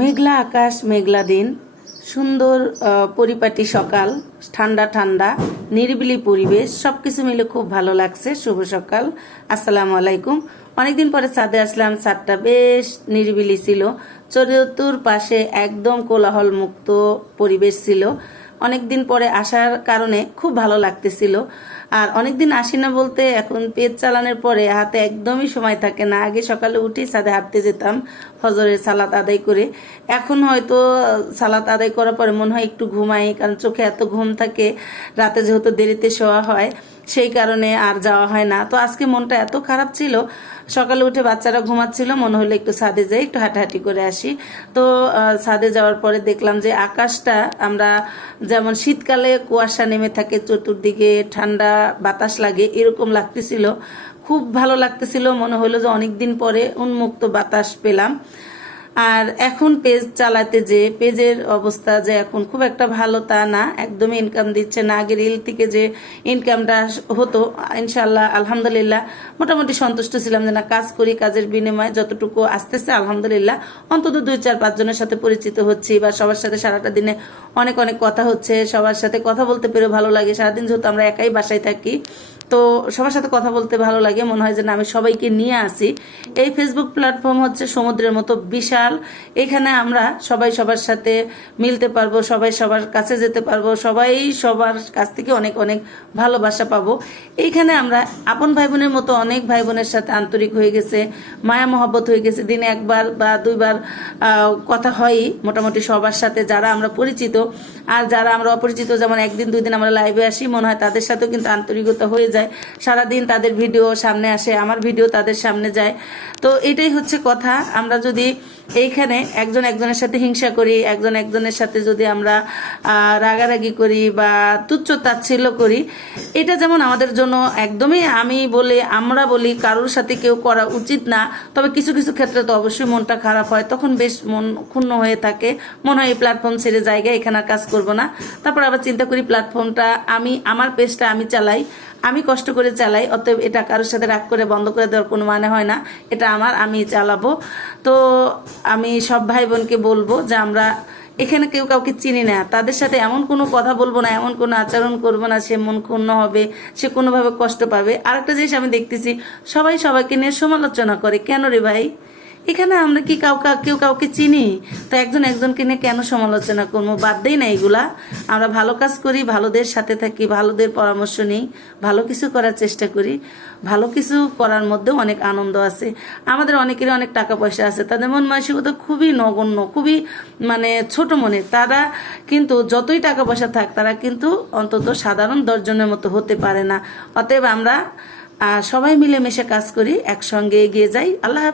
মেঘলা আকাশ, মেঘলা দিন, সুন্দর পরিপাটি সকাল, ঠান্ডা ঠান্ডা নিরিবিলি পরিবেশ, সবকিছু মিলে খুব ভালো লাগছে। শুভ সকাল, আসসালামু আলাইকুম। অনেকদিন পরে ছাদে আসলাম। ছাদটা বেশ নিরিবিলি ছিল, চতুর পাশে একদম কোলাহল মুক্ত পরিবেশ ছিল। অনেকদিন পরে আসার কারণে খুব ভালো লাগতেছিল। আর অনেকদিন আসি না বলতে, এখন পেজ চালানোর পরে হাতে একদমই সময় থাকে না। আগে সকালে উঠি ছাদে হাঁটতে যেতাম ফজরের সালাত আদায় করে। এখন হয়তো সালাত আদায় করার পরে মনে হয় একটু ঘুমাই, কারণ চোখে এত ঘুম থাকে, রাতে যেহেতু দেরিতে শোয়া হয় সেই কারণে আর যাওয়া হয় না। তো আজকে মনটা এত খারাপ ছিল, সকালে উঠে বাচ্চারা ঘুমাচ্ছিল, মনে হলো একটু ছাদে যাই, একটু হাঁটাহাঁটি করে আসি। তো ছাদে যাওয়ার পরে দেখলাম যে আকাশটা, আমরা যেমন শীতকালে কুয়াশা নেমে থাকে, চতুর্দিকে ঠান্ডা বাতাস লাগে, এরকম লাগতেছিল। খুব ভালো লাগতেছিল, মনে হলো যে অনেকদিন পরে উন্মুক্ত বাতাস পেলাম। আর এখন পেজ চালাতে যে পেজের অবস্থা যে এখন খুব একটা ভালো তা না, একদমই ইনকাম দিচ্ছে না। আগে রিল থেকে যে ইনকামটা হতো, ইনশাল্লাহ আলহামদুলিল্লাহ মোটামুটি সন্তুষ্ট ছিলাম যে না, কাজ করি, কাজের বিনিময়ে যতটুকু আসতেছে আলহামদুলিল্লাহ, অন্তত 2-4-5 জনের সাথে পরিচিত হচ্ছি, বা সবার সাথে সারাটা দিনে অনেক অনেক কথা হচ্ছে। সবার সাথে কথা বলতে পেরে ভালো লাগে। সারাদিন যেহেতু আমরা একাই বাসায় থাকি, তো সবার সাথে কথা বলতে ভালো লাগে। মনে হয় যে না, আমি সবাইকে নিয়ে আসি। এই ফেসবুক প্ল্যাটফর্ম হচ্ছে সমুদ্রের মতো বিশাল। এখানে আমরা সবাই সবার সাথে মিলতে পারবো, সবাই সবার কাছে যেতে পারবো, সবাই সবার কাছ থেকে অনেক অনেক ভালোবাসা পাবো। এইখানে আমরা আপন ভাই বোনের মতো অনেক ভাই বোনের সাথে আন্তরিক হয়ে গেছে, মায়া মহব্বত হয়ে গেছে। দিনে 1বার বা 2বার কথা হয়ই মোটামুটি সবার সাথে, যারা আমরা পরিচিত। আর যারা আমরা অপরিচিত, যেমন 1দিন 2দিন আমরা লাইভে আসি, মনে হয় তাদের সাথেও কিন্তু আন্তরিকতা হয়ে যায়। সারাদিন তাদের ভিডিও সামনে আসে, আমার ভিডিও তাদের সামনে যায়। তো এটাই হচ্ছে কথা। আমরা যদি এইখানে একজন একজনের সাথে হিংসা করি, একজন একজনের সাথে যদি আমরা রাগারাগি করি বা তুচ্ছ তাচ্ছিল্য করি, এটা যেমন আমাদের জন্য একদমই, আমরা বলি কারোর সাথে কেউ করা উচিত না। তবে কিছু কিছু ক্ষেত্রে তো অবশ্যই মনটা খারাপ হয়, তখন বেশ মন ক্ষুণ্ণ হয়ে থাকে, মনে হয় এই প্ল্যাটফর্ম ছেড়ে জায়গায়, এখানে আর কাজ করবো না। তারপর আবার চিন্তা করি, প্ল্যাটফর্মটা আমার পেজটা আমি চালাই, আমি কষ্ট করে চালাই, অতএব এটা কারোর সাথে রাগ করে বন্ধ করে দেওয়ার কোনো মানে হয় না। এটা আমি চালাবো। তো আমি সব ভাই বোনকে বলবো যে আমরা এখানে কেউ কাউকে চিনি না, তাদের সাথে এমন কোনো কথা বলবো না, এমন কোনো আচরণ করবো না সে মন ক্ষুণ্ণ হবে, সে কোনোভাবে কষ্ট পাবে। আরেকটা জিনিস আমি দেখতেছি, সবাই সবাইকে নিয়ে সমালোচনা করে। কেন রে ভাই? এখানে আমরা কি কেউ কাউকে চিনি? তো একজন একজনকে নিয়ে কেন সমালোচনা করবো? বাদ দেই না এগুলা। আমরা ভালো কাজ করি, ভালোদের সাথে থাকি, ভালোদের পরামর্শ নিই, ভালো কিছু করার চেষ্টা করি। ভালো কিছু করার মধ্যেও অনেক আনন্দ আছে। আমাদের অনেকেরই অনেক টাকা পয়সা আছে, তাদের মন মানসিকতা খুবই নগণ্য, খুবই ছোট মনের। তারা কিন্তু যতই টাকা পয়সা থাক, তারা কিন্তু অন্তত সাধারণ 10 জনের মতো হতে পারে না। অতএব আমরা সবাই মিলেমিশে কাজ করি, একসঙ্গে এগিয়ে যাই। আল্লাহ।